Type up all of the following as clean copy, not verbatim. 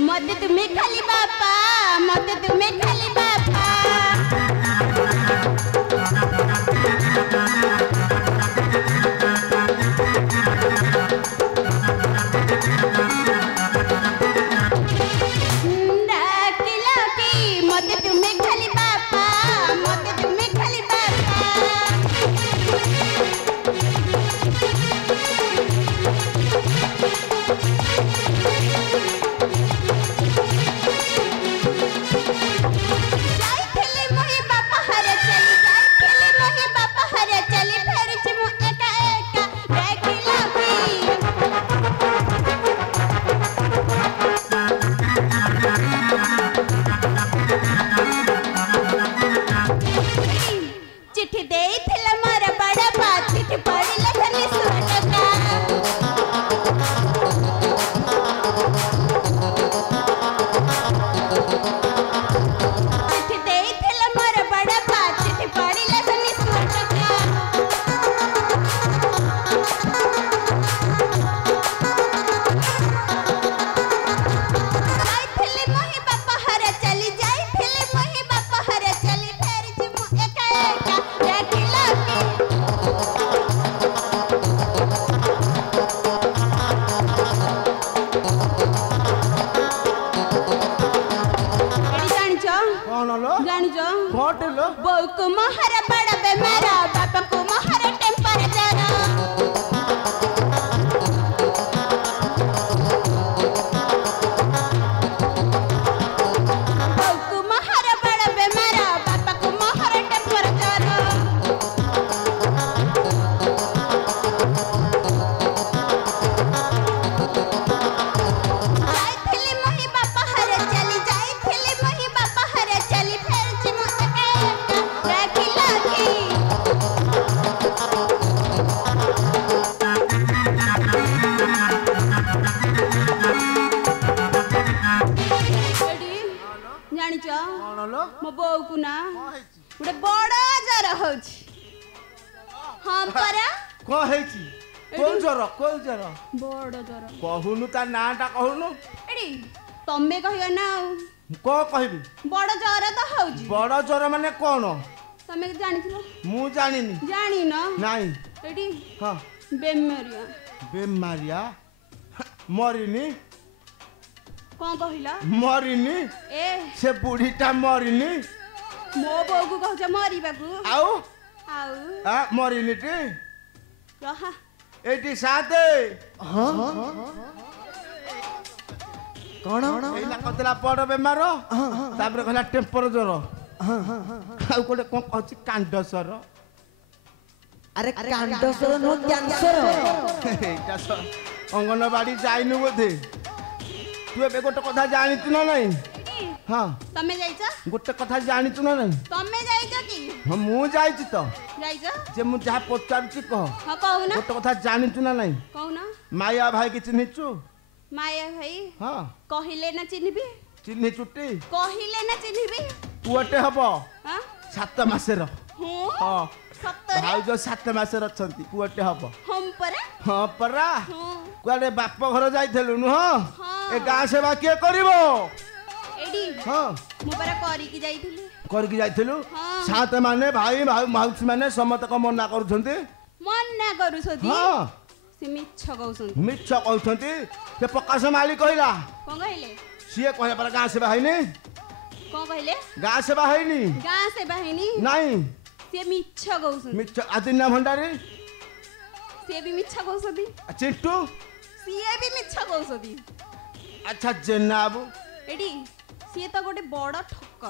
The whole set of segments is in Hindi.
मते तुम्हें खाली बापा मते तुम्हें खाली बापा डाकिला की मते तुम्हें खाली बापा मते तुम्हें खाली बापा चिट्ठी दे थिला मारा बड़ा बात चिट्ठी पढ़ी लखनी सुनका चिट्ठी दे थिला मारा बड़ा बात चिट्ठी पढ़ी लखनी सुनका जाई थिले मोहि बापा हरे चली जाई थिले मोहि बापा हरे चली फेर जिमु एका एका डाकिला एडी जानिचो कौन लो जानिचो कोट लो बौ को महारा बड़ा बेमारा बापा को महारा टेम्परेचर बौ को महारा बड़ा बेमारा बापा को महारा टेम्परेचर जाई थिले मोहि बापा हरे चली जाई थिले मोहि बापा हरे चली फेर जिमु एका एका डाकिला की एडी जानिचो कौन लो मो बोउ को ना कौन हैची गोटे बड़ जर होछि हां परा कौन हैची कोन जर बड़ जर कहूनु ता नाटा कहूनु एडी तम्मे कहियो ना को कहबी बड़ जर तो होछि बड़ जर माने कौन तमे जानिथिलो मु जानिनी जानी न नाही एडी हां बेमेरिया बेमारिया मरिनी कौन कहिला मरिनी ए से बुढ़ीटा मरिनी मो बोउ को कहछ मरिबाकू आउ आउ आ मरिनी टी रहा एटी साथे कौन एला कतला बड़ बेमार तापर कहला टेम्परेचर आउ कोटे कोन कहछि कांडसर अरे कांडसर नो कैंसर एटा अंगनबाड़ी जाइनु बोधे तू एबे गोटे कथा जानितु ना नहीं एडी हाँ तमे जाइछ गोटे कथा जानितु ना नहीं तमे जाइछ की हाँ मु जाइछि तो जाइछ जे मु जहा पचारछि कह हां कहू ना गोटे कथा जानितु ना नहीं कहू ना माया भाई की चिन्हिचु माया भाई हाँ कहिले ना चिन्हिबी चिन्हि चुटी कहिले ना चिन्हिबी पुअटे हबो हां 7 मासेर हूं हाँ सत्तरे भाई जो 7 मासेर अछंती पुअटे हबो हम परा हाँ परा हूं कुआडे बाप घर जाइथेलु नु हाँ हाँ। ए गाँ सेवा किए करिवो एडी हाँ मु परा करी की जाइथिली करके जाइथेलु हाँ। सात माने भाई माउसी माने समत को मना करूछंती मन ना करू सोती हाँ से मिछ कहउसन मिछ कहउछंती से प्रकाश माली कहला कोन कहले सिए कहले पर गाँ सेवा हैनी कोन कहले गाँ सेवा हैनी गां से बहिनी नहीं से मिछ कहउसन मिछ आदिना भंडारी से भी मिछ कहउसदी चिंटू सिए भी मिछ कहउसदी अच्छा जेनाबू एडी सिए तो गोटे बड़ ठक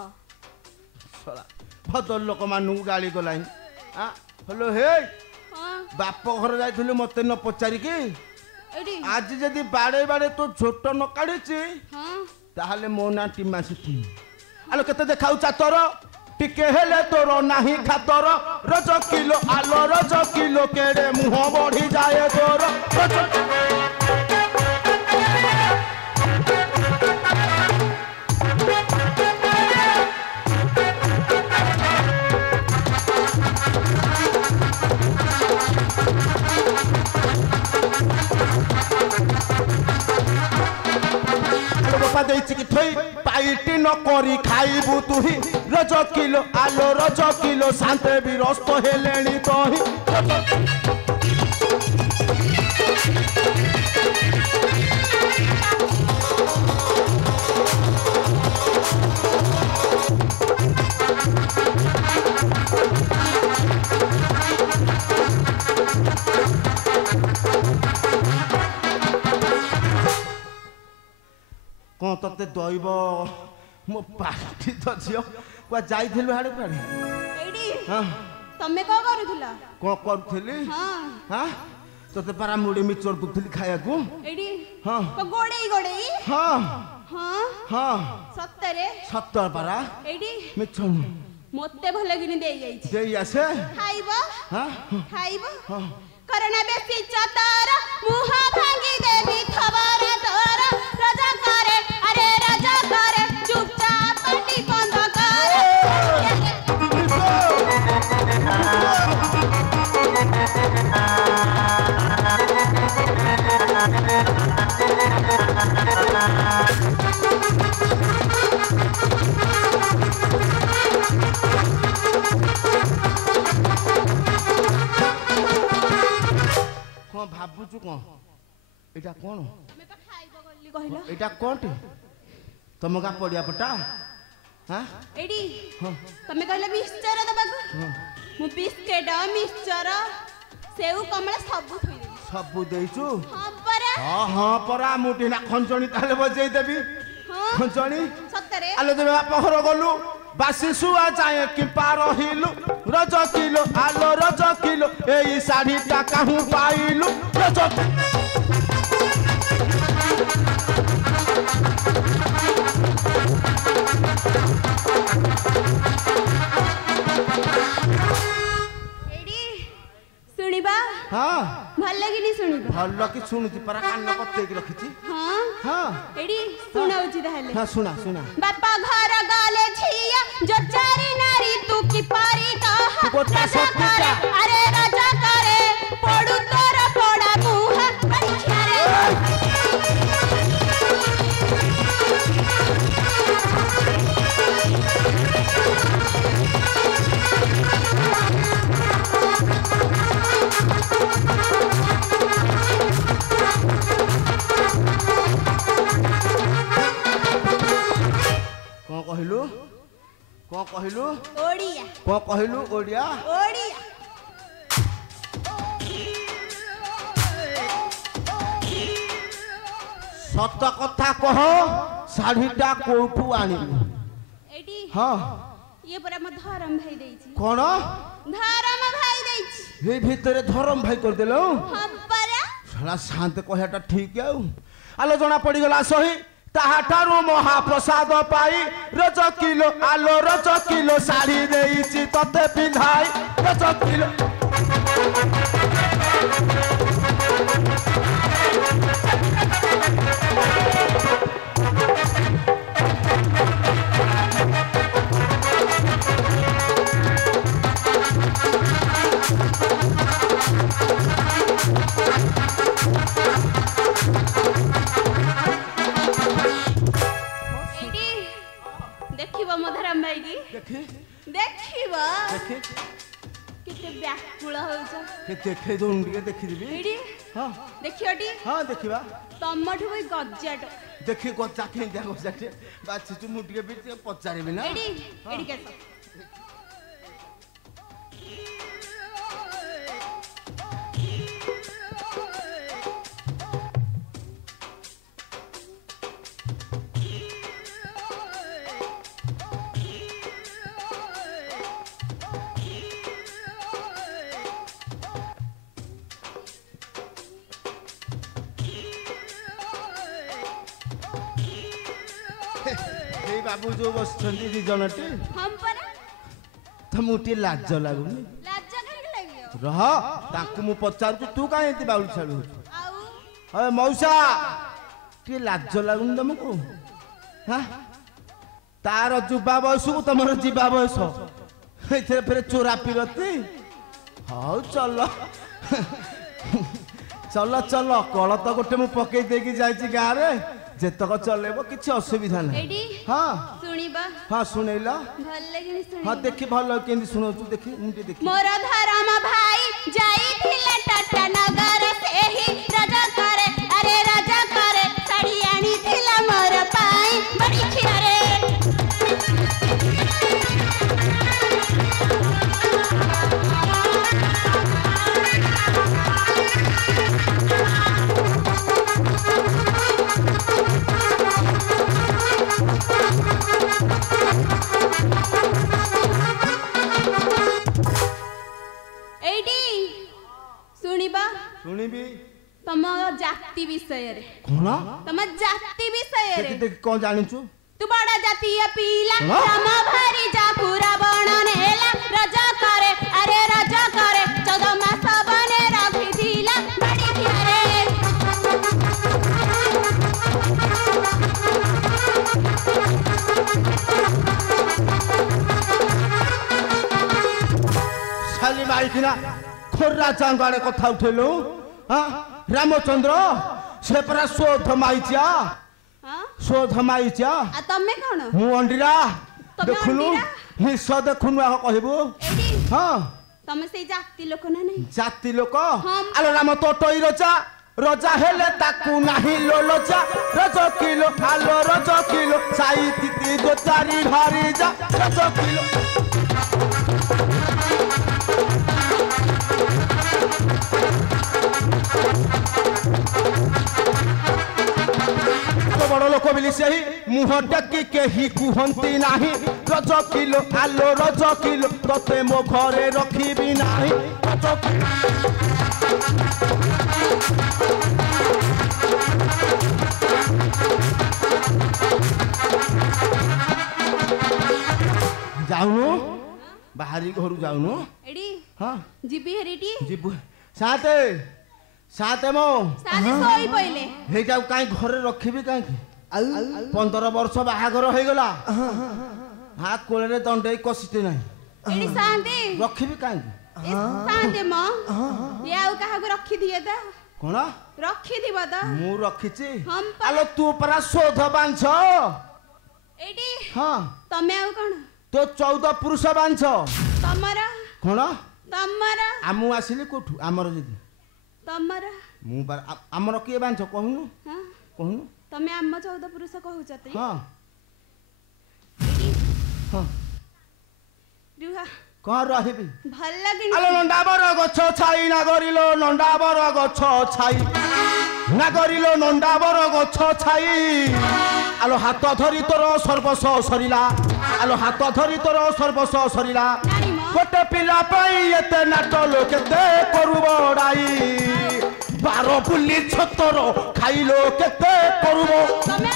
सला भदर लोक मानू गाली गलाई आ हेलो हे हां बाप घर जाइथलु मते न पचारि की एडी आज जदी बाड़े बाड़े तो छोट न काढिची हां ताहले मो ना टीमा सिटी आलो केते देखाउ चातर टिके हेले तोर नाही खातर रज किलो आलो रज किलो केड़े मुह बढ़ी जाए तोर ବାପା ଦେଇଛି କି ଥୋଇ ପାଇଟି ନ କରି ଖାଇବୁ ତୁହି ରଜ କିଲୋ ଆଲୋ ରଜ କିଲୋ ଶାନ୍ତେ ବିରସ୍ତ ହେଲେଣି ତହି कौन ते दईब मो पार्टी तो झियो कुआ जाइथिलु हाडे पाडे एडी हां तमे को करूथिला को करथिली हां हां तते पारा मुडी मिचर दुथिली खाया को एडी हां को गोडेई हां हां हां सत्तरे सत्तर पारा एडी मिचर मोते भले गिनी देई जाई छी देई आसे खाइबो हां खाइबो हां करना बेसी चतर मुह भांगी देवी खबर तोर राजा करे अरे राजा करे चुपचाप पटी बंद कर कौन भाबुचु कौन एटा कौन मैं तो खाइबो गल्ली कहिलो एटा कोंटे तुम का पड़िया पटा हां एडी हां तमे कहले मिक्सचर दबाको मु बिस्केट मिक्सचर सेउ कमला सब थई दे सब देइचु हां परा हां परा मुठी ना खंचणी ताले बजेई देबी हां खंचणी सत्तरे आलो देबे बाप घर गलु बासी सुआ जाए कि पार हिलु रज किलो आलो रज किलो एई साड़ी टा काहू पाइलु रज एडी सुनिबा हां ভাল লাগিনি শুনিবা भल्ल कि सुनुची परा कान पत्ते की रखिची हां हां एडी सुनाउची ताहले हां सुना सुना बापा घर गाले झिया जो चारी नारी तू की पारी कहा तू गोटा राजा सत्ता। करे, अरे राजा करे पड़ू तोर पड़ा मुह बढ़िया रे कौन कहलु कौन कहलु ओडिया कौन कहलु ओडिया ओडिया सत कथा कह शाढ़ीटा कोठू आनिलु एडी हां ये पर हम धरम भाई देइची कौन धरम भाई देइची ये भीतर धरम भाई कर देलो हम परा साला शांत कहटा ठीक है आलो जना पड़ी गला सही ताहाठारू महाप्रसाद पाई रज किलो आलो रज किलो साड़ी देइची तते पिंधाई रज किलो एडी देखिबो मधुरम भाई की देखी देखिबो देखी किते व्याकुल होउछ के देखे दोन के देखी देबी एडी हां देखियोटी हां देखिबा तमठु भाई गज्जाट देखी गजा के जा गजा के बात तू मुटिके भी पचारिबी ना एडी एडी केस এই বাবু जो বসছন্তি ଦି ଜଣଟି हम परा ତମକୁ ଟିକେ ଲାଜ ଲାଗୁନି लाज काहे लागियो ରହ ତାଙ୍କୁ ମୁଁ ପଚାରୁଛି ତୁ କାହିଁ ଏମିତି ବାଉଳି ଛାଡୁ आउ ହେ ମଉସା ଟିକେ ଲାଜ ଲାଗୁନି ତମକୁ ହାଁ ତାର ଯୁବା ବୟସକୁ ତମର ଯିବା ବୟସ ଏଥିରେ ଫେରେ ଚୋରା ପିରତି ହଉ ଚଲ ଚଲ ଚଲ କଳ ତ ଗୋଟେ ମୁଁ ପକେଇ ଦେଇକି ଯାଇଛି ଗାଁରେ ଯେତକ ଚଲେଇବ କିଛି ଅସୁବିଧା ନାହିଁ ଏଇଠି ହଁ ଶୁଣିବା ହଁ ଶୁଣେଇଲ ଭଲ ଲାଗିନି ହଁ ଶୁଣିବା ଦେଖି ଭଲ କେମିତି ଶୁଣଉଛୁ ଦେଖି ମୁଁ ଟିକେ ଦେଖି ମୋର ଧରମ ଭାଇ ଯାଇଥିଲେ ଟାଟା ନଗର ସେହି ରଜକରେ ଆରେ ରଜକରେ ଶାଢ଼ୀ ଆଣିଥିଲା ମୋର ପାଇଁ ବଡ଼ି କ୍ଷୀରରେ ଏଇଠି ଶୁଣିବା ଶୁଣିବି ତମ ଜାତି ବିଷୟରେ କଣ ତମ ଜାତି ବିଷୟରେ ଦେଖି ଦେଖି କଣ ଜାଣିଛୁ ତୁ ବଡ଼ ଜାତୀୟ ପିଲା କଣ? ରାମ ଭାରି ଯା ପୁରା ବଣ ନେଲା ରଜ କରେ ଆରେ ରଜ କରେ 14 ମାସ ବନେ ରଖିଥିଲା ବଡ଼ି କ୍ଷୀରରେ শালি মাইকিনা খোর্রা চাঙ্গাড়ে কথা উঠেলু হ্যাঁ রামচন্দ্র সে পরা শোধ মাইচিয়া ହଁ? শোধ মাইচিয়া ଆଉ ତମେ କଣ ମୁଁ ଅଣ୍ଡିରା ତମେ ଦେଖୁନୁ ଅଣ୍ଡିରା? ନିଶ ଦେଖୁନୁ ଆଗ କହିବୁ ଏଇଠି ହଁ ତମେ ସେଇ ଜାତି ଲୋକ ନା ନାହିଁ ଜାତି ଲୋକ ହଁ। ଆଲୋ ରାମ ତୋଟଇ ରଜା ରଜା ହେଲେ ତାକୁ ନାହିଁ ଲୋ ଲଜା ରଜ କିଲୋ ଆଲୋ ରଜ କିଲୋ ସାଇତି ଦୋ ଚାରି ଭାରି ଯା ରଜ କିଲୋ ବଡ଼ ଲୋକ ବୋଲି ସେହି ମୁହଁ ଟେକି କେହି କୁହନ୍ତି ନାହିଁ ରଜ କିଲୋ ଆଲୋ ରଜ କିଲୋ ତତେ ମୋ ଘରେ ରଖିବି ନାହିଁ ରଜ କିଲୋ ଯାଉନୁ ବାହାରି ଘରୁ ଯାଉନୁ ଏଇଠି ହଁ ଯିବି ହେରିଟି ଯିବୁ ସାତେ ସାତେ ମୋ ସାଥେ ଶୋଇ ପଇଲେ ହେଇଟାକୁ କାହିଁ ଘରେ ରଖିବି କାହିଁକି ଆଉ 15 ବର୍ଷ ବାହାଘର ହେଇଗଲା ହାତ କୋଳରେ ଦଣ୍ଡେଇ କଷିତେ ନାହିଁ ଏଇଠି ଶାନ୍ତି ରଖିବି କାହିଁକି ଶାନ୍ତି ମ ଇଏ ଆଉ କାହାକୁ ରଖିଦିଏ ତ କଣ ରଖିଥିବ ତ ମୁଁ ରଖିଛି ହଁ ପା। ଆଲୋ ତୁ ପରା ଶୋଧ ବାଞ୍ଛ ଏଇଠି ହଁ ତମେ ଆଉ କଣ ତୋ 14 ପୁରୁଷ ବାଞ୍ଛ ତମର କଣ ତମର ମୁଁ ଆସିଲି କୋଉଠୁ ଆମର ଯଦି ତମର ମୁଁ ଆମର କିଏ ବାଞ୍ଛ କହୁନୁ ହଁ କହୁନୁ ତମେ ଆମ 14 ପୁରୁଷ କହୁଛ ତ ହଁ ଏଇଠି ହଁ ରୁହ କଣ ରହିବି ଭଲ ଲାଗିନି ଆଲୋ ନଣ୍ଡାବର ଗଛ ଛାଇ ନାଗରିଲୋ ନଣ୍ଡାବର ଗଛ ଛାଇ ନାଗରିଲୋ ନଣ୍ଡାବର ଗଛ ଛାଇ ଆଲୋ ହାତ ଧରି ତୋର ସର୍ବସ୍ୱ ସରିଲା ଆଲୋ ହାତ ଧରି ତୋର ସର୍ବସ୍ୱ ସରିଲା ନାରୀ ମ ଗୋଟେ ପିଲା ପାଇଁ ଏତେ ନାଟଲୋ କେତେ କରୁ ବଡ଼ାଇ ବାର ବୁଲି ଛତର ଖାଇଲୋ କେତେ କରୁବ ତମେ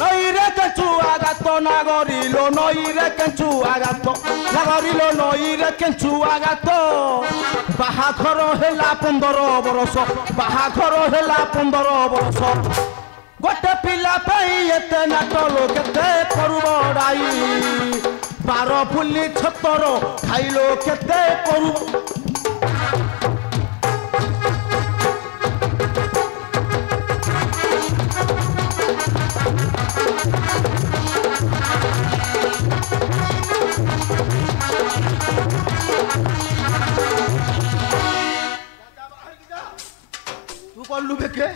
নইরে কেঁচু আগাত নাগরিলো নইরে কেঁচু আগাত নাগরিলো নইরে কেঁচু আগাত বাহাঘর হেলা 15 বরষ বাহাঘর হেলা 15 বরষ গোটে পিলা পাই এতে নাটলো কেতে করু বড়াই 12 ফুলি 17 খাইলো কেতে করু ତୁ କଲୁ ବେକେ